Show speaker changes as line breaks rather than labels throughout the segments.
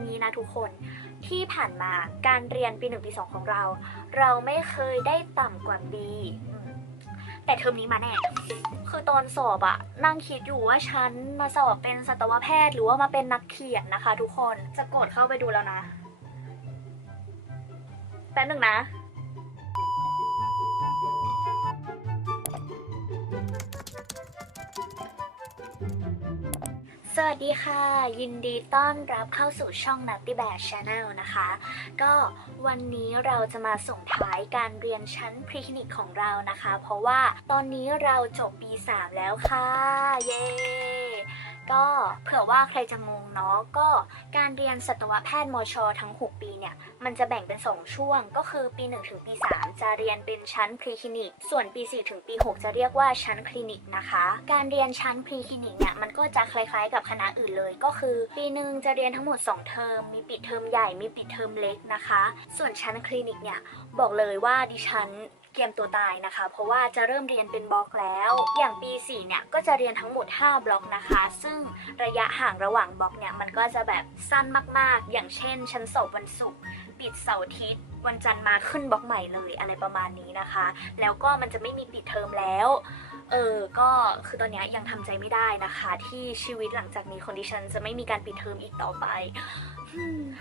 งี้นะทุกคนที่ผ่านมาการเรียนปีหนึ่งปีสองของเรา เราไม่เคยได้ต่ำกว่าดีแต่เทอมนี้มาแน่ คือตอนสอบอะนั่งคิดอยู่ว่าฉันมาสอบเป็นสัตวแพทย์หรือว่ามาเป็นนักเขียนนะคะ ทุกคนจะกดเข้าไปดูแล้วนะแป๊บหนึ่งนะ สวัสดีค่ะ ยินดีต้อนรับเข้าสู่ช่องนัตติแบบชาแนลนะคะ ก็วันนี้เราจะมาส่งท้ายการเรียนชั้นพรีคลินิกของเรานะคะ เพราะว่าตอนนี้เราจบปี3แล้วค่ะ เย้ ก็เผื่อว่าใครจะงงเนาะก็การเรียนสัตวแพทย์มช ทั้ง 6 ปีเนี่ย มันจะแบ่งเป็น 2 ช่วง ก็คือปี 1 ถึงปี 3 จะเรียนเป็นชั้นพรีคลินิก ส่วนปี 4 ถึงปี 6 จะเรียกว่าชั้นคลินิกนะคะ การเรียนชั้นพรีคลินิกเนี่ยมันก็จะคล้ายๆ กับคณะอื่นเลย ก็คือปีหนึ่งจะเรียนทั้งหมด 2 เทอม มีปิดเทอมใหญ่ มีปิดเทอมเล็กนะคะ ส่วนชั้นคลินิกเนี่ยบอกเลยว่าดิฉัน เตรียมตัวตายนะคะ เพราะว่าจะเริ่มเรียนเป็นบล็อกแล้ว อย่างปี 4 เนี่ยก็จะเรียนทั้งหมด 5 บล็อกนะคะ ซึ่งระยะห่างระหว่างบล็อกเนี่ยมันก็จะแบบสั้นมากๆ อย่างเช่น ชั้นสอบวันศุกร์ปิดเสาร์อาทิตย์วันจันทร์มาขึ้นบล็อกใหม่เลยอะไรประมาณนี้นะคะ แล้วก็มันจะไม่มีปิดเทอมแล้ว เออ ก็คือตอนนี้ยังทำใจไม่ได้นะคะ ที่ชีวิตหลังจากนี้คอนดิชันจะไม่มีการปิดเทอมอีกต่อไป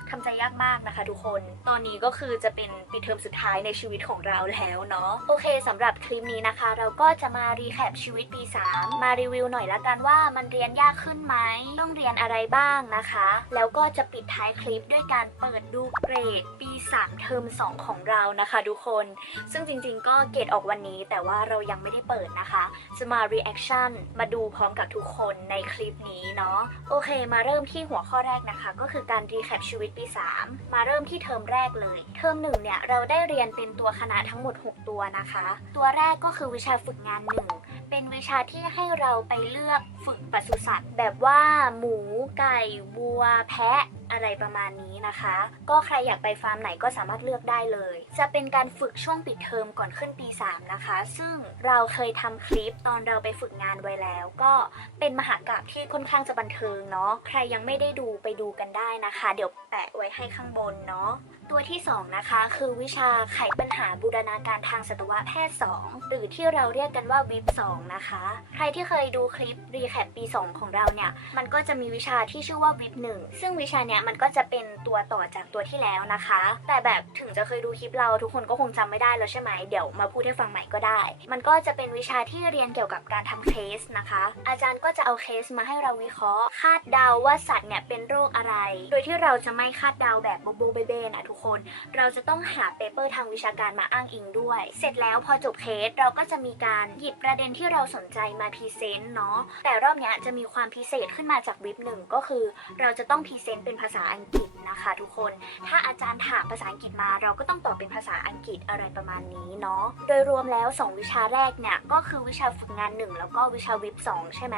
ทำใจยากมากนะคะทุกคน ตอนนี้ก็คือจะเป็นปิดเทอมสุดท้ายในชีวิตของเราแล้วเนาะ โอเคสำหรับคลิปนี้นะคะ เราก็จะมารีแคปชีวิตปี 3 มารีวิวหน่อยละกันว่ามันเรียนยากขึ้นไหม ต้องเรียนอะไรบ้างนะคะ แล้วก็จะปิดท้ายคลิปด้วยการเปิดดูเกรดปี 3 เทอม 2 ของเรานะคะทุกคน ซึ่งจริงๆ ก็เกรดออกวันนี้ แต่ว่าเรายังไม่ได้เปิดนะคะ จะมา reaction มาดูพร้อมกับทุกคนในคลิปนี้เนาะ โอเค มาเริ่มที่หัวข้อแรกนะคะ ก็คือการรีแคปชีวิตปี 3 มาเริ่มที่เทอมแรกเลย เทอมหนึ่งเนี่ยเราได้เรียนเป็นตัวคณะทั้งหมด 6 ตัวนะคะ ตัวแรกก็คือวิชาฝึกงานหนึ่งเป็นวิชาที่ให้เราไปเลือกฝึกปศุสัตว์ แบบว่าหมู ไก่วัว แพะ อะไรประมาณนี้นะคะ ก็ใครอยากไปฟาร์มไหนก็สามารถเลือกได้เลย จะเป็นการฝึกช่วงปิดเทอมก่อนขึ้นปี 3 นะคะ ซึ่งเราเคยทำคลิปตอนเราไปฝึกงานไว้แล้ว ก็เป็นมหากราบที่ค่อนข้างจะบันเทิงเนาะใครยังไม่ได้ดูไปดูกันได้นะคะ เดี๋ยวแปะไว้ให้ข้างบนเนาะ ตัวที่ 2 นะคะ คือวิชาไขปัญหาบูรณาการทางสัตวแพทย์ 2 หรือที่เราเรียกกันว่าวิบ2นะคะ ใครที่เคยดูคลิปรีแคปปี 2 ของเราเนี่ย มันก็จะมีวิชาที่ชื่อว่าวิบ1ซึ่งวิชาเนี้ยมันก็จะเป็นตัวต่อจากตัวที่แล้วนะคะ แต่แบบถึงจะเคยดูคลิปเราทุกคนก็คงจำไม่ได้แล้วใช่ไหมเดี๋ยวมาพูดให้ฟังใหม่ก็ได้ มันก็จะเป็นวิชาที่เรียนเกี่ยวกับการทำเคสนะคะ อาจารย์ก็จะเอาเคสมาให้เราวิเคราะห์ คาดเดาว่าสัตว์เนี่ยเป็นโรคอะไร โดยที่เราจะไม่คาดเดาแบบโบโบเบเบนะทุกคน เราจะต้องหาเปเปอร์ทางวิชาการมาอ้างอิงด้วย เสร็จแล้วพอจบเคสเราก็จะมีการหยิบประเด็นที่เราสนใจมาพรีเซนต์เนาะแต่รอบนี้จะมีความพิเศษขึ้นมาจากวิบหนึ่งก็คือ เราจะต้องพรีเซนต์เป็นภาษาอังกฤษนะคะ ทุกคน ถ้าอาจารย์ถามภาษาอังกฤษมา เราก็ต้องตอบเป็นภาษาอังกฤษอะไรประมาณนี้เนาะโดยรวมแล้ว 2 วิชาแรกเนี่ยก็คือวิชาฝึกงาน 1 แล้วก็วิชาวิบ2ใช่ไหม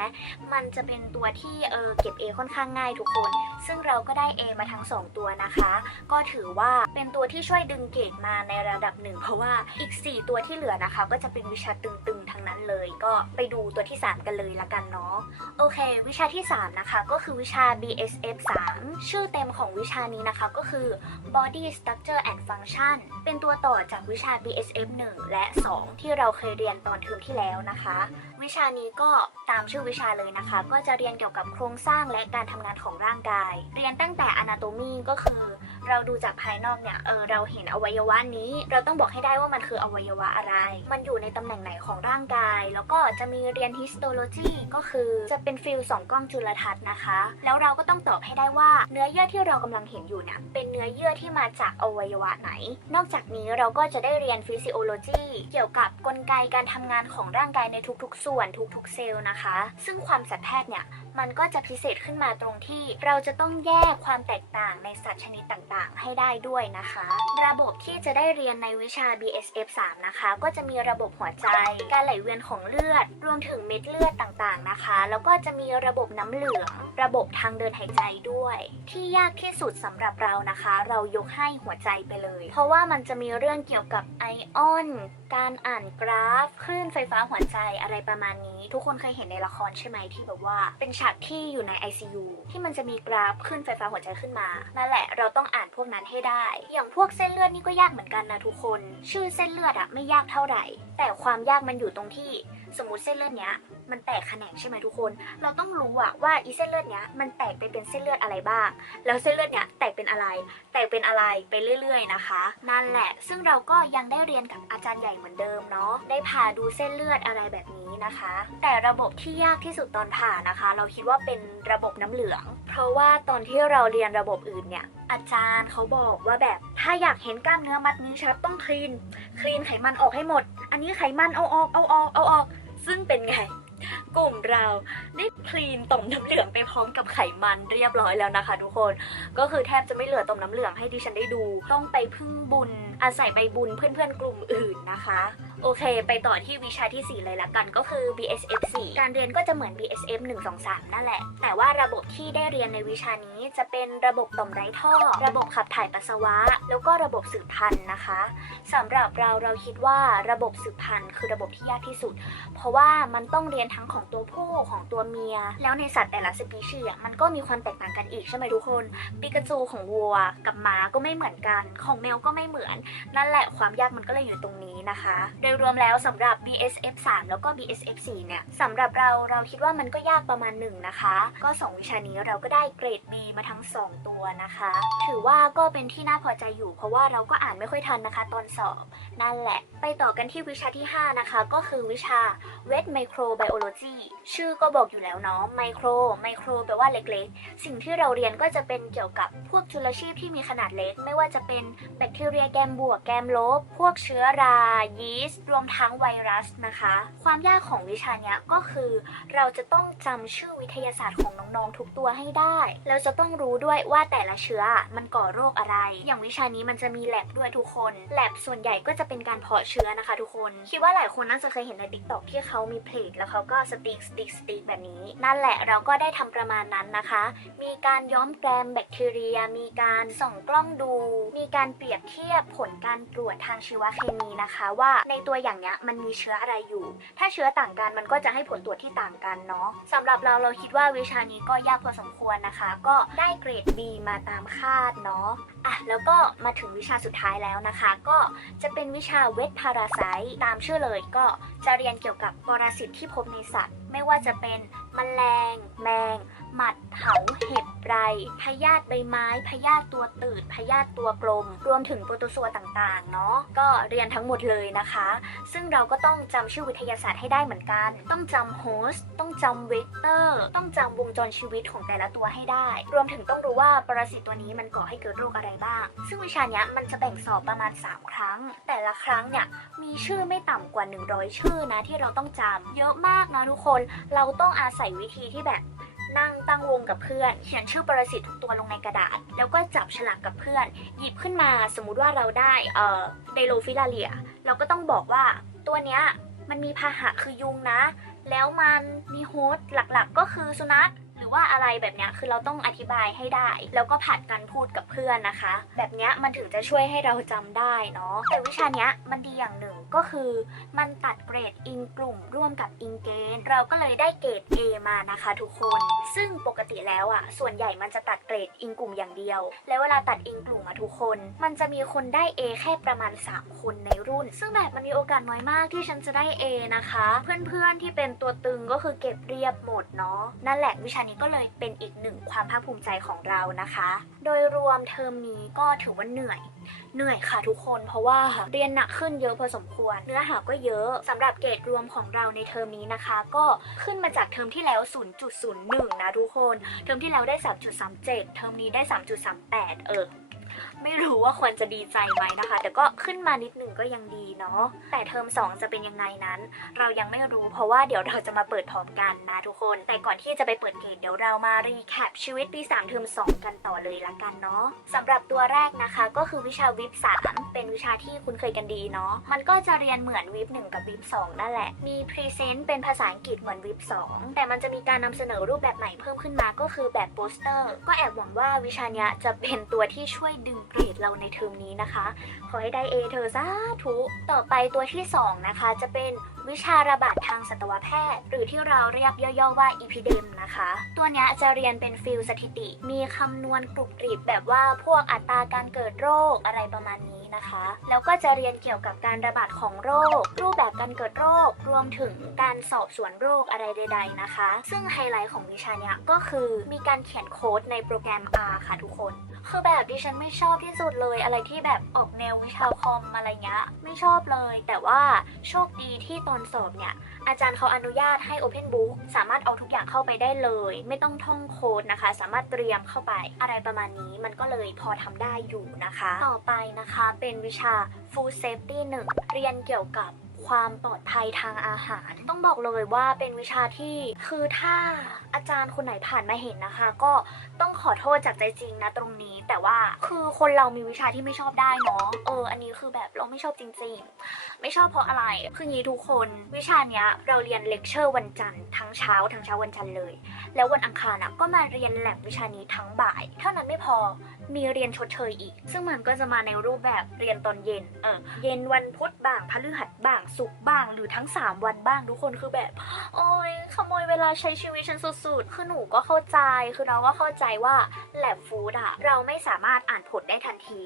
มันจะเป็นตัวที่เออเก็บ A ค่อนข้างง่ายทุกคน ซึ่งเราก็ได้ A มาทั้ง 2 ตัวนะคะ ก็ถือว่าเป็นตัวที่ช่วยดึงเกรดมาในระดับหนึ่งเพราะว่าอีก 4 ตัวที่เหลือนะคะ ก็จะเป็นวิชาตึงๆทั้งนั้นเลย ก็ไปดูตัวที่ 3 กันเลยละกันเนาะโอเค วิชาที่ 3 นะคะ ก็คือวิชา BSF 3 ชื่อเต็มของวิชานี้นะคะก็คือ Body Structure and Function เป็นตัวต่อจากวิชา BSF 1 และ 2 ที่เราเคยเรียนตอนเทอมที่แล้วนะคะ วิชานี้ก็ตามชื่อวิชาเลยนะคะ ก็จะเรียนเกี่ยวกับโครงสร้างและการทำงานของร่างกาย เรียนตั้งแต่ Anatomy ก็คือ เราดูจากภายนอกเนี่ยเออเราเห็นอวัยวะนี้ เราต้องบอกให้ได้ว่ามันคืออวัยวะอะไร มันอยู่ในตำแหน่งไหนของร่างกาย แล้วก็จะมีเรียน histology ก็คือจะเป็นฟิลสองกล้องจุลทรรศน์นะคะ แล้วเราก็ต้องตอบให้ได้ว่าเนื้อเยื่อที่เรากำลังเห็นอยู่เนี่ยเป็นเนื้อเยื่อที่มาจากอวัยวะไหน นอกจากนี้เราก็จะได้เรียน physiology เกี่ยวกับกลไกการทำงานของร่างกายในทุกๆ ส่วนทุกๆ เซลล์นะคะ ซึ่งความสัตวแพทย์เนี่ย มันก็จะพิเศษขึ้นมาตรงที่ เราจะต้องแยกความแตกต่างในสัตว์ชนิดต่างๆ ให้ได้ด้วยนะคะ ระบบที่จะได้เรียนในวิชา BSF 3 นะคะ ก็จะมีระบบหัวใจ การไหลเวียนของเลือด รวมถึงเม็ดเลือดต่างๆนะคะ แล้วก็จะมีระบบน้ำเหลือง ระบบทางเดินหายใจด้วย ที่ยากที่สุดสำหรับเรานะคะ เรายกให้หัวใจไปเลย เพราะว่ามันจะมีเรื่องเกี่ยวกับไอออน การอ่านกราฟ คลื่นไฟฟ้าหัวใจอะไรประมาณนี้ ทุกคนเคยเห็นในละครใช่ไหมที่แบบว่าเป็นฉากที่อยู่ใน ICU ที่มันจะมีกราฟขึ้นไฟฟ้าหัวใจขึ้นมานั่นแหละเราต้องอ่านพวกนั้นให้ได้ อย่างพวกเส้นเลือดนี่ก็ยากเหมือนกันนะทุกคน ชื่อเส้นเลือดอะไม่ยากเท่าไหร่ แต่ความยากมันอยู่ตรงที่ สมมติเส้นเลือดเนี้ยมันแตกแขนงใช่ไหมทุกคน เราต้องรู้อะว่าอีเส้นเลือดเนี้ยมันแตกไปเป็นเส้นเลือดอะไรบ้าง แล้วเส้นเลือดเนี้ยแตกเป็นอะไร แตกเป็นอะไรไปเรื่อย ๆ นะคะ นั่นแหละ ซึ่งเราก็ยังได้เรียนกับอาจารย์ใหญ่เหมือนเดิมเนาะ ได้ผ่าดูเส้นเลือดอะไรแบบนี้นะคะ แต่ระบบที่ยากที่สุดตอนผ่านะคะ เราคิดว่าเป็นระบบน้ำเหลือง เพราะว่าตอนที่เราเรียนระบบอื่นเนี่ยอาจารย์เขาบอกว่าแบบถ้าอยากเห็นกล้ามเนื้อมัดนี้ชัดต้องคลีน คลีนไขมันออกให้หมด อันนี้ไขมันเอาออกเอาออกเอาออก ซึ่งเป็นไง กลุ่มเราได้คลีนต่อมน้ำเหลืองไปพร้อมกับไขมันเรียบร้อยแล้วนะคะ ทุกคนก็คือแทบจะไม่เหลือต่อมน้ำเหลืองให้ดิฉันได้ดู ต้องไปพึ่งบุญอาศัยใบบุญเพื่อนๆกลุ่มอื่นนะคะ โอเค ไปต่อที่วิชาที่ 4 เลยละกันก็คือ BSF 4การเรียนก็จะเหมือน BSF 1 2 3 นั่นแหละ แต่ว่าระบบที่ได้เรียนในวิชานี้จะเป็นระบบต่อมไร้ท่อ ระบบขับถ่ายปัสสาวะ แล้วก็ระบบสืบพันธุ์นะคะสำหรับเราเราคิดว่าระบบสืบพันธุ์คือระบบที่ยากที่สุด เพราะว่ามันต้องเรียนทั้งของตัวผู้ของตัวเมีย แล้วในสัตว์แต่ละสปีชีส์อะมันก็มีความแตกต่างกันอีกใช่ไหมทุกคนปิกาจูของวัวกับหมาก็ไม่เหมือนกัน ของแมวก็ไม่เหมือน นั่นแหละความยากมันก็เลยอยู่ตรงนี้นะคะโดยรวมแล้วสำหรับ BSF 3แล้วก็ BSF 4เนี่ยสำหรับเราเราคิดว่ามันก็ยากประมาณหนึ่งนะคะ ก็ 2 วิชานี้เราก็ได้เกรด B มาทั้ง 2 ตัวนะคะ ถือว่าก็เป็นที่น่าพอใจอยู่ เพราะว่าเราก็อ่านไม่ค่อยทันนะคะ ตอนสอบนั่นแหละ ไปต่อกันที่วิชาที่ 5 นะคะ ก็คือวิชา Wet Microbiology ชื่อก็บอกอยู่แล้วเนาะ Micro Micro แปลว่าเล็กๆ สิ่งที่เราเรียนก็จะเป็นเกี่ยวกับพวกจุลชีพที่มีขนาดเล็ก ไม่ว่าจะเป็นแบคทีเรียแกมบวกแกมลบ พวกเชื้อรายีสรวมทั้งไวรัสนะคะ ความยากของวิชานี้ก็คือ เราจะต้องจำชื่อวิทยาศาสตร์ของน้องๆทุกตัวให้ได้แล้วจะต้องรู้ด้วยว่าแต่ละเชื้อมันก่อโรคอะไร อย่างวิชานี้มันจะมีแลบด้วยทุกคน แลบส่วนใหญ่ก็จะเป็นการเพาะเชื้อนะคะ ทุกคน คิดว่าหลายคนน่าจะเคยเห็นใน t ิ k t o k ที่เขามีเพลทแล้วเขาก็สติ๊กสติ๊กสติ๊กแบบนี้ นั่นแหละเราก็ได้ทำประมาณนั้นนะคะ มีการย้อมแกรมแบคทีเรีย มีการส่องกล้องดู มีการเปรียบเทียบผลการตรวจทางชีวเคมีนะคะ ว่าในตัวอย่างเนี้ยมันมีเชื้ออะไรอยู่ ถ้าเชื้อต่างกันมันก็จะให้ผลตรวจที่ต่างกันเนาะสำหรับเราเราคิดว่าวิชานี้ก็ยากพอสมควรนะคะ ก็ได้เกรด B มาตามคาดเนาะอะแล้วก็มาถึงวิชาสุดท้ายแล้วนะคะ ก็จะเป็นวิชาเวทพาราไซตามชื่อเลยก็จะเรียนเกี่ยวกับปรสิตที่พบในสัตว์ ไม่ว่าจะเป็นแมลง แมง หมัดเผาเห็บไรพยาธิใบไม้พยาธิตัวตืดพยาธิตัวกลม รวมถึงโปรโตซัวต่างๆเนาะก็เรียนทั้งหมดเลยนะคะ ซึ่งเราก็ต้องจำชื่อวิทยาศาสตร์ให้ได้เหมือนกัน ต้องจำโฮสต์ต้องจำเวกเตอร์ต้องจำวงจรชีวิตของแต่ละตัวให้ได้ รวมถึงต้องรู้ว่าปรสิตตัวนี้มันก่อให้เกิดโรคอะไรบ้าง ซึ่งวิชาเนี้ยมันจะแบ่งสอบประมาณ 3 ครั้ง แต่ละครั้งเนี่ยมีชื่อไม่ต่ำกว่า 100 ชื่อนะที่เราต้องจำเยอะมากนะทุกคนเราต้องอาศัยวิธีที่แบบ นั่งตั้งวงกับเพื่อน เขียนชื่อปรสิตทุกตัวลงในกระดาษ แล้วก็จับฉลากกับเพื่อน หยิบขึ้นมาสมมุติว่าเราได้เอ่อไดโลฟิลาเลีย เราก็ต้องบอกว่าตัวเนี้ยมันมีพาหะคือยุงนะ แล้วมันมีโฮสต์หลักๆ ก็คือสุนัข หรือว่าอะไรแบบนี้คือเราต้องอธิบายให้ได้ แล้วก็ผัดกันพูดกับเพื่อนนะคะ แบบนี้มันถึงจะช่วยให้เราจำได้เนาะแต่วิชานี้มันดีอย่างหนึ่งก็คือมันตัดเกรดอิงกลุ่มร่วมกับอิงเกณฑ์เราก็เลยได้เกรด A มานะคะทุกคน ซึ่งปกติแล้วอะส่วนใหญ่มันจะตัดเกรดอิงกลุ่มอย่างเดียว แล้วเวลาตัดอิงกลุ่มมาทุกคน มันจะมีคนได้ A แค่ประมาณ 3 คนในรุ่น ซึ่งแบบมันมีโอกาสน้อยมากที่ฉันจะได้ A นะคะ เพื่อนๆที่เป็นตัวตึงก็คือเก็บเรียบหมดเนาะนั่นแหละวิชานี้ก็เลยเป็นอีกหนึ่งความภาคภูมิใจของเรานะคะ โดยรวมเทอมนี้ก็ถือว่าเหนื่อย เหนื่อยค่ะทุกคน เพราะว่าเรียนหนักขึ้นเยอะพอสมควร เนื้อหาก็เยอะสำหรับเกรดรวมของเราในเทอมนี้นะคะ ก็ขึ้นมาจากเทอมที่แล้ว 0.01 นะทุกคน เทอมที่แล้วได้ 3.37 เทอมนี้ได้ 3.38 เออ ไม่รู้ว่าควรจะดีใจไหมนะคะ แต่ก็ขึ้นมานิดหนึ่งก็ยังดีเนาะแต่เทอม 2 จะเป็นยังไงนั้น เรายังไม่รู้เพราะว่าเดี๋ยวเราจะมาเปิดพร้อมกันนะทุกคน แต่ก่อนที่จะไปเปิดเกรดเดี๋ยวเรามารีแคปชีวิตปี 3 เทอม 2 กันต่อเลยละกันเนาะสำหรับตัวแรกนะคะก็คือวิชาวิบ3เป็นวิชาที่คุ้นเคยกันดีเนาะมันก็จะเรียนเหมือนวิบ1กับวิบ2นั่นแหละมีพรีเซนต์เป็นภาษาอังกฤษเหมือนวิบ2แต่มันจะมีการนำเสนอรูปแบบใหม่เพิ่มขึ้นมาก็คือแบบโปสเตอร์ ก็แอบหวังว่าวิชาเนี้ยจะเป็นตัวที่ช่วยดึงเกรดเราในเทอมนี้นะคะ ขอให้ได้ A เธอสาธุต่อไปตัวที่ 2 นะคะ จะเป็นวิชาระบาดทางสัตวแพทย์ หรือที่เราเรียกย่อๆว่า EPIDEM นะคะ ตัวนี้จะเรียนเป็นฟิลสถิติ มีคำนวณกรุบกริบแบบว่าพวกอัตราการเกิดโรคอะไรประมาณนี้นะคะ แล้วก็จะเรียนเกี่ยวกับการระบาดของโรค รูปแบบการเกิดโรค รวมถึงการสอบสวนโรคอะไรใด ๆนะคะ ซึ่งไฮไลท์ของวิชานี้ก็คือมีการเขียนโค้ดในโปรแกรม R ค่ะทุกคน คือแบบดิฉันไม่ชอบที่สุดเลยอะไรที่แบบออกแนววิชาคอมอะไรเงี้ยไม่ชอบเลย แต่ว่าโชคดีที่ตอนสอบเนี่ย อาจารย์เขาอนุญาตให้ Open Book สามารถเอาทุกอย่างเข้าไปได้เลย ไม่ต้องท่องโค้ดนะคะ สามารถเตรียมเข้าไปอะไรประมาณนี้มันก็เลยพอทำได้อยู่นะคะ ต่อไปนะคะเป็นวิชา Food Safety 1 เรียนเกี่ยวกับ ความปลอดภัยทางอาหาร ต้องบอกเลยว่าเป็นวิชาที่คือถ้าอาจารย์คนไหนผ่านมาเห็นนะคะ ก็ต้องขอโทษจากใจจริงนะตรงนี้ แต่ว่าคือคนเรามีวิชาที่ไม่ชอบได้เนาะเออ อันนี้คือแบบเราไม่ชอบจริง ๆ ไม่ชอบเพราะอะไรคืองี้ทุกคนวิชาเนี้ยเราเรียนเลคเชอร์วันจันทร์ทั้งเช้าทั้งเช้าวันจันทร์เลย แล้ววันอังคารอะก็มาเรียนแลบวิชานี้ทั้งบ่าย เท่านั้นไม่พอ มีเรียนชดเชยอีก ซึ่งมันก็จะมาในรูปแบบเรียนตอนเย็น เออ เย็นวันพุธบ้างพฤหัสบ้างศุกร์บ้าง หรือทั้ง 3 วันบ้าง ทุกคนคือแบบ โอ้ยขโมยเวลาใช้ชีวิตฉันสุดๆ คือหนูก็เข้าใจ คือเราก็เข้าใจว่าแลบฟู้ดอะเราไม่สามารถอ่านผลได้ทันที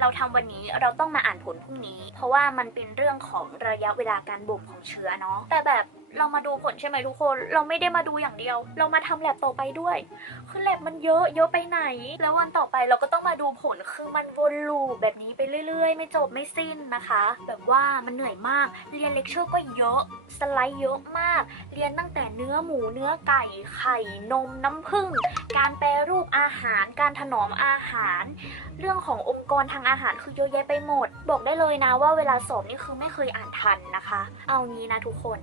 เราทำวันนี้เราต้องมาอ่านผลพรุ่งนี้ เพราะว่ามันเป็นเรื่องของระยะเวลาการบ่มของเชื้อเนาะแต่แบบ เรามาดูผลใช่ไหมทุกคน เราไม่ได้มาดูอย่างเดียว เรามาทำแลบต่อไปด้วยคือแลบมันเยอะเยอะไปไหน แล้ววันต่อไปเราก็ต้องมาดูผลคือมันวนลูปแบบนี้ไปเรื่อยๆ ไม่จบไม่สิ้นนะคะ แบบว่ามันเหนื่อยมาก เรียนเลคเชอร์ก็เยอะสไลด์เยอะมาก เรียนตั้งแต่เนื้อหมูเนื้อไก่ไข่นมน้ำผึ้งการแปรรูปอาหาร การถนอมอาหาร เรื่องขององค์กรทางอาหารคือเยอะแยะไปหมด บอกได้เลยนะว่าเวลาสอบนี่คือไม่เคยอ่านทันนะคะ เอางี้นะทุกคน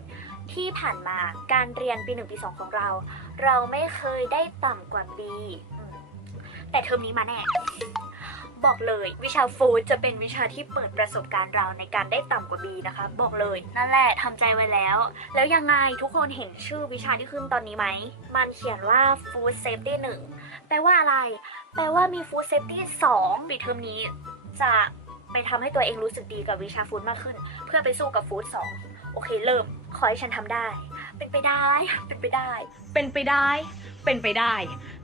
ที่ที่ผ่านมาการเรียนปีหนึ่งปีสองของเรา เราไม่เคยได้ต่ำกว่า B อืมแต่เทอมนี้มาแน่ บอกเลยวิชาฟู้ดจะเป็นวิชาที่เปิดประสบการณ์เราในการได้ต่ำกว่า B นะคะ บอกเลยนั่นแหละทำใจไว้แล้ว แล้วยังไงทุกคนเห็นชื่อวิชาที่ขึ้นตอนนี้ไหม มันเขียนว่า Food Safety 1 แปลว่าอะไร แปลว่ามี Food Safety 2ปีเทอมนี้จะไปทำให้ตัวเองรู้สึกดีกับวิชาฟู้ดมากขึ้น เพื่อไปสู้กับฟู้ด2 โอเคเริ่ม ขอให้ฉันทำได้ เป็นไปได้ เป็นไปได้
เป็นไปได้ เป็นไปได้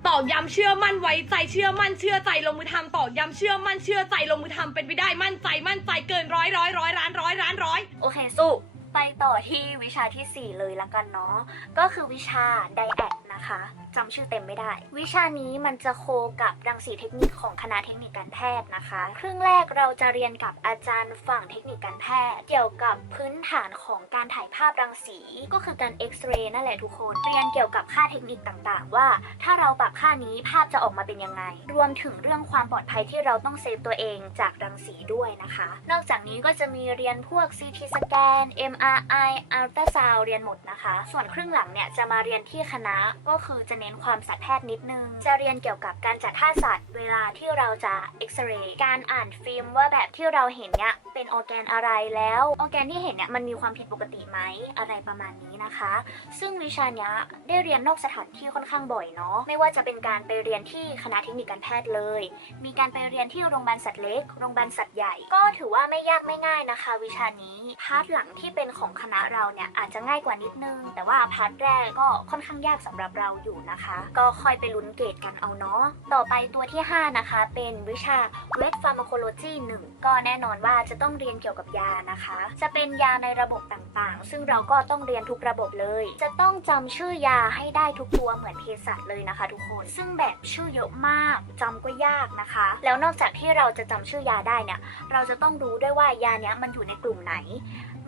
ตอกย้ำเชื่อมั่นไว้ใจเชื่อมั่นเชื่อใจลงมือทำตอกย้ำเชื่อมั่นเชื่อใจลงมือทำเป็นไปได้มั่นใจมั่นใจเกินร้อยร้อยร้อยล้านร้อยล้านร้อย
โอเคสู้ไปต่อที่วิชาทีสี่4 เลยละกันเนาะก็คือวิชาไดแอด นะคะจำชื่อเต็มไม่ได้ วิชานี้มันจะโคกับรังสีเทคนิคของคณะเทคนิคการแพทย์นะคะ ครึ่งแรกเราจะเรียนกับอาจารย์ฝั่งเทคนิคการแพทย์ เกี่ยวกับพื้นฐานของการถ่ายภาพรังสีก็คือการเอ็กซเรย์นั่นแหละทุกคน เรียนเกี่ยวกับค่าเทคนิคต่างๆ ว่า ถ้าเราปรับค่านี้ภาพจะออกมาเป็นยังไง รวมถึงเรื่องความปลอดภัยที่เราต้องเซฟตัวเองจากรังสีด้วยนะคะ นอกจากนี้ก็จะมีเรียนพวก CT สแกน MRI Ultrasound เรียนหมดนะคะ ส่วนครึ่งหลังเนี่ยจะมาเรียนที่คณะก็คือจะเน้นความสัตวแพทย์นิดนึง จะเรียนเกี่ยวกับการจัดท่าสัตว์ เวลาที่เราจะเอ็กซเรย์การอ่านฟิล์มว่าแบบที่เราเห็นเนี่ยเป็นออแกนอะไรแล้วออแกนที่เห็นเนี่ยมันมีความผิดปกติไหมอะไรประมาณนี้นะคะ ซึ่งวิชานี้ได้เรียนนอกสถานที่ค่อนข้างบ่อยเนาะไม่ว่าจะเป็นการไปเรียนที่คณะเทคนิคการแพทย์เลย มีการไปเรียนที่โรงพยาบาลสัตว์เล็กโรงพยาบาลสัตว์ใหญ่ก็ถือว่าไม่ยากไม่ง่ายนะคะ วิชานี้พาร์ทหลังที่เป็นของคณะเราเนี่ยอาจจะง่ายกว่านิดนึง แต่ว่าพาร์ทแรกก็ค่อนข้างยากสำหรับเราอยู่นะคะ ก็ค่อยไปลุ้นเกรดกันเอาเนาะต่อไปตัวที่ 5 นะคะ เป็นวิชา Vet Pharmacology 1 ก็แน่นอนว่าจะต้องเรียนเกี่ยวกับยานะคะ จะเป็นยาในระบบต่างๆ ซึ่งเราก็ต้องเรียนทุกระบบเลย จะต้องจำชื่อยาให้ได้ทุกตัวเหมือนเภสัชเลยนะคะ ทุกคน ซึ่งแบบชื่อเยอะมากจำก็ยากนะคะ แล้วนอกจากที่เราจะจำชื่อยาได้เนี่ย เราจะต้องรู้ด้วยว่ายาเนี้ยมันอยู่ในกลุ่มไหน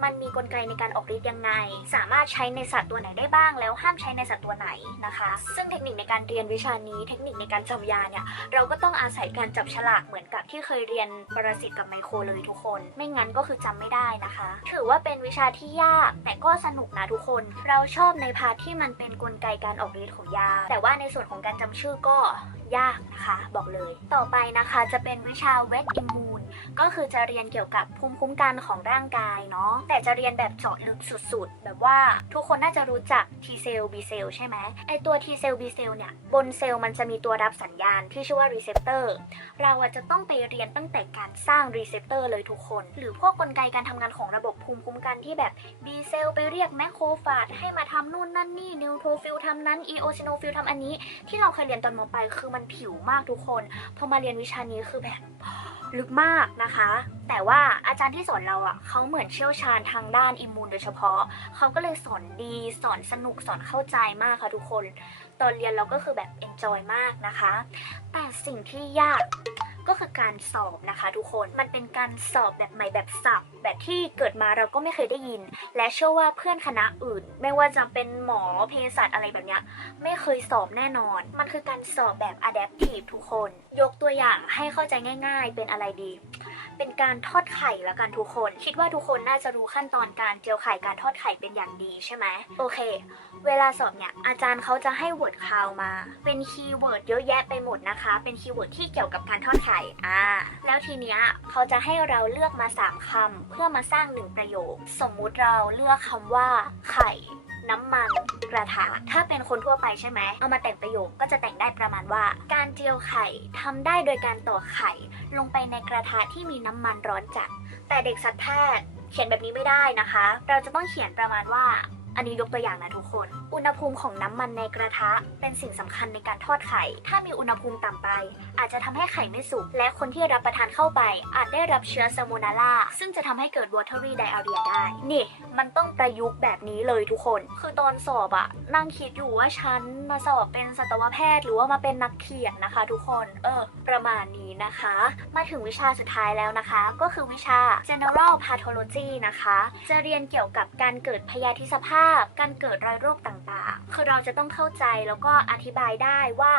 มันมีกลไกในการออกฤทธิ์ยังไง สามารถใช้ในสัตว์ตัวไหนได้บ้าง แล้วห้ามใช้ในสัตว์ตัวไหนนะคะ ซึ่งเทคนิคในการเรียนวิชานี้ เทคนิคในการจำยาเนี่ยเราก็ต้องอาศัยการจับฉลากเหมือนกับที่เคยเรียนปรสิตกับไมโครเลยทุกคน ไม่งั้นก็คือจำไม่ได้นะคะ ถือว่าเป็นวิชาที่ยากแต่ก็สนุกนะทุกคน เราชอบในพาร์ทที่มันเป็นกลไกการออกฤทธิ์ของยา แต่ว่าในส่วนของการจำชื่อก็ยากนะคะ บอกเลย ต่อไปนะคะจะเป็นวิชา Wet Immune ก็คือจะเรียนเกี่ยวกับภูมิคุ้มกันของร่างกายเนาะแต่จะเรียนแบบเจาะลึกสุดๆ แบบว่าทุกคนน่าจะรู้จัก T cell B cell ใช่ไหมไอตัว T cell B cell เนี่ย บนเซลล์มันจะมีตัวรับสัญญาณที่ชื่อว่า receptor เราจะต้องไปเรียนตั้งแต่การสร้าง receptor เลยทุกคน หรือพวกกลไกการทำงานของระบบภูมิคุ้มกันที่แบบ B cell ไปเรียกแมคโครฟาจให้มาทำนู่นนั่นนี่นิวโทรฟิลทำนั้น eosinophil ทำอันนี้ ที่เราเคยเรียนตอนมปลายคือมันผิวมากทุกคนพอมาเรียนวิชานี้คือแบบ ลึกมากนะคะ แต่ว่าอาจารย์ที่สอนเราอะเขาเหมือนเชี่ยวชาญทางด้านอิมมูนโดยเฉพาะ เขาก็เลยสอนดีสอนสนุกสอนเข้าใจมากค่ะทุกคน ตอนเรียนเราก็คือแบบเอนจอยมากนะคะ แต่สิ่งที่ยาก ก็คือการสอบนะคะ ทุกคนมันเป็นการสอบแบบใหม่แบบสับ แบบที่เกิดมาเราก็ไม่เคยได้ยิน และเชื่อว่าเพื่อนคณะอื่น ไม่ว่าจะเป็นหมอเภสัชอะไรแบบเนี้ยไม่เคยสอบแน่นอน มันคือการสอบแบบ adaptive ทุกคน ยกตัวอย่างให้เข้าใจง่าย ๆ เป็นอะไรดี เป็นการทอดไข่ละกันทุกคน คิดว่าทุกคนน่าจะรู้ขั้นตอนการเจียวไข่การทอดไข่เป็นอย่างดีใช่ไหมโอเค เวลาสอบเนี่ยอาจารย์เขาจะให้ word cloud มา เป็นคีย์เวิร์ดเยอะแยะไปหมดนะคะ เป็นคีย์เวิร์ดที่เกี่ยวกับการทอดไข่อ่าแล้วทีเนี้ยเขาจะให้เราเลือกมา 3คำเพื่อมาสร้างหนึ่งประโยค สมมุติเราเลือกคำว่าไข่ น้ำมัน กระทะ ถ้าเป็นคนทั่วไปใช่ไหม เอามาแต่งประโยคก็จะแต่งได้ประมาณว่า การเจียวไข่ทำได้โดยการต่อไข่ ลงไปในกระทะที่มีน้ำมันร้อนจัด แต่เด็กสัตวแพทย์เขียนแบบนี้ไม่ได้นะคะ เราจะต้องเขียนประมาณว่า อันนี้ยกตัวอย่างนะทุกคน อุณหภูมิของน้ำมันในกระทะ เป็นสิ่งสำคัญในการทอดไข่ ถ้ามีอุณหภูมิต่ำไป อาจจะทำให้ไข่ไม่สุก และคนที่รับประทานเข้าไป อาจได้รับเชื้อซาโมนาล่า ซึ่งจะทำให้เกิด watery diarrhea ได้ นี่ มันต้องประยุกต์แบบนี้เลยทุกคน คือตอนสอบอะนั่งคิดอยู่ว่าฉันมาสอบเป็นสัตวแพทย์หรือว่ามาเป็นนักเขียนนะคะ ทุกคน เออ ประมาณนี้นะคะ มาถึงวิชาสุดท้ายแล้วนะคะ ก็คือวิชา general pathology นะคะ จะเรียนเกี่ยวกับการเกิดพยาธิสภาพการเกิดรอยโรคต่างๆ คือเราจะต้องเข้าใจแล้วก็อธิบายได้ว่า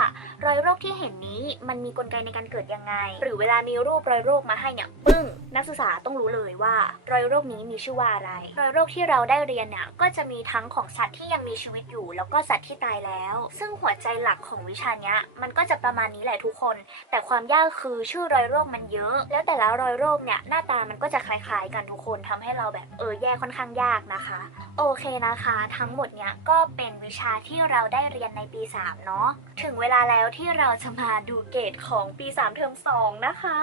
รอยโรคที่เห็นนี้มันมีกลไกในการเกิดยังไง หรือเวลามีรูปรอยโรคมาให้เนี่ยปึ้ง นักศึกษาต้องรู้เลยว่ารอยโรคนี้มีชื่อว่าอะไร รอยโรคที่เราได้เรียนเนี่ยก็จะมีทั้งของสัตว์ที่ยังมีชีวิตอยู่ แล้วก็สัตว์ที่ตายแล้ว ซึ่งหัวใจหลักของวิชาเนี้ยมันก็จะประมาณนี้แหละทุกคน แต่ความยากคือชื่อรอยโรคมันเยอะ แล้วแต่ละรอยโรคเนี่ยหน้าตามันก็จะคล้ายๆ กันทุกคนทำให้เราแบบเออแยกค่อนข้างยากนะคะ โอเคนะคะ ทั้งหมดเนี้ยก็เป็นวิชาที่เราได้เรียนในปี 3 เนาะถึงเวลาแล้วที่เราจะมาดูเกรดของปี 3 เทอม2นะคะ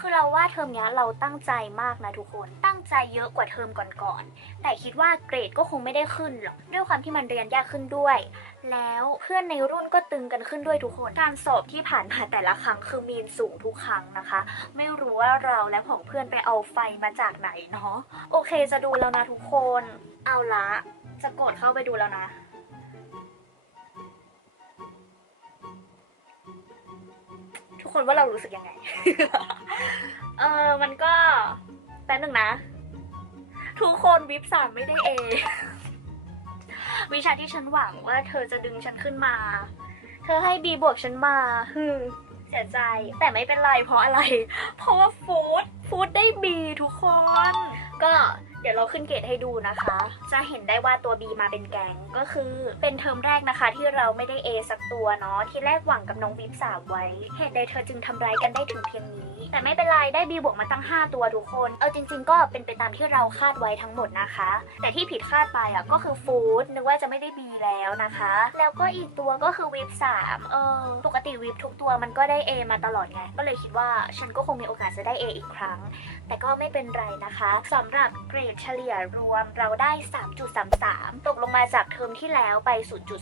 คือเราว่าเทอมเนี้ยเราตั้งใจมากนะทุกคน ตั้งใจเยอะกว่าเทอมก่อนๆ แต่คิดว่าเกรดก็คงไม่ได้ขึ้นหรอก ด้วยความที่มันเรียนยากขึ้นด้วย แล้วเพื่อนในรุ่นก็ตึงกันขึ้นด้วยทุกคน การสอบที่ผ่านมาแต่ละครั้งคือมีนสูงทุกครั้งนะคะ ไม่รู้ว่าเราและของเพื่อนไปเอาไฟมาจากไหนเนาะ โอเคจะดูแล้วนะทุกคน เอาละ จะกดเข้าไปดูแล้วนะ คนว่าเรารู้สึกยังไง เออมันก็แป๊บหนึ่งนะ ทุกคนวิปสามไม่ได้เอ วิชาที่ฉันหวังว่าเธอจะดึงฉันขึ้นมา เธอให้บีบวกฉันมาฮึมเสียใจ แต่ไม่เป็นไรเพราะอะไร เพราะว่าฟู้ดฟู้ดได้บีทุกคน ก็เดี๋ยวเราขึ้นเกรดให้ดูนะคะ จะเห็นได้ว่าตัว B มาเป็นแกงก็คือเป็นเทอมแรกนะคะ ที่เราไม่ได้ A สักตัวเนาะที่แรกหวังกับน้องวิปสามไว้ เหตุใดเธอจึงทำร้ายกันได้ถึงเพียงนี้ แต่ไม่เป็นไรได้ B บวกมาตั้ง 5 ตัวทุกคน เอาจริง ๆ ก็เป็นไปตามที่เราคาดไว้ทั้งหมดนะคะ แต่ที่ผิดคาดไปอะก็คือฟู้ดนึกว่าจะไม่ได้ B แล้วนะคะ แล้วก็อีกตัวก็คือวิปสามเออปกติวิปทุกตัวมันก็ได้ A มาตลอดไงก็เลยคิดว่าฉันก็คงมีโอกาสจะได้ A อีกครั้ง แต่ก็ไม่เป็นไรนะคะสำหรับเกรดเฉลี่ยรวมเราได้ 3.33 ตกลงมาจากเทอมที่แล้วไป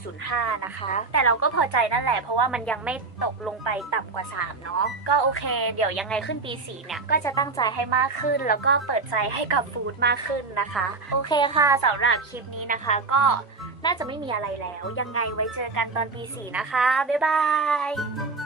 0.05 นะคะ แต่เราก็พอใจนั่นแหละ เพราะว่ามันยังไม่ตกลงไปต่ำกว่า 3 เนาะ ก็โอเค เดี๋ยวยังไงขึ้นปี 4 เนี่ย ก็จะตั้งใจให้มากขึ้น แล้วก็เปิดใจให้กับฟู้ดมากขึ้นนะคะ โอเคค่ะสำหรับคลิปนี้นะคะก็น่าจะไม่มีอะไรแล้ว ยังไงไว้เจอกันตอนปี 4 นะคะ บ๊ายบาย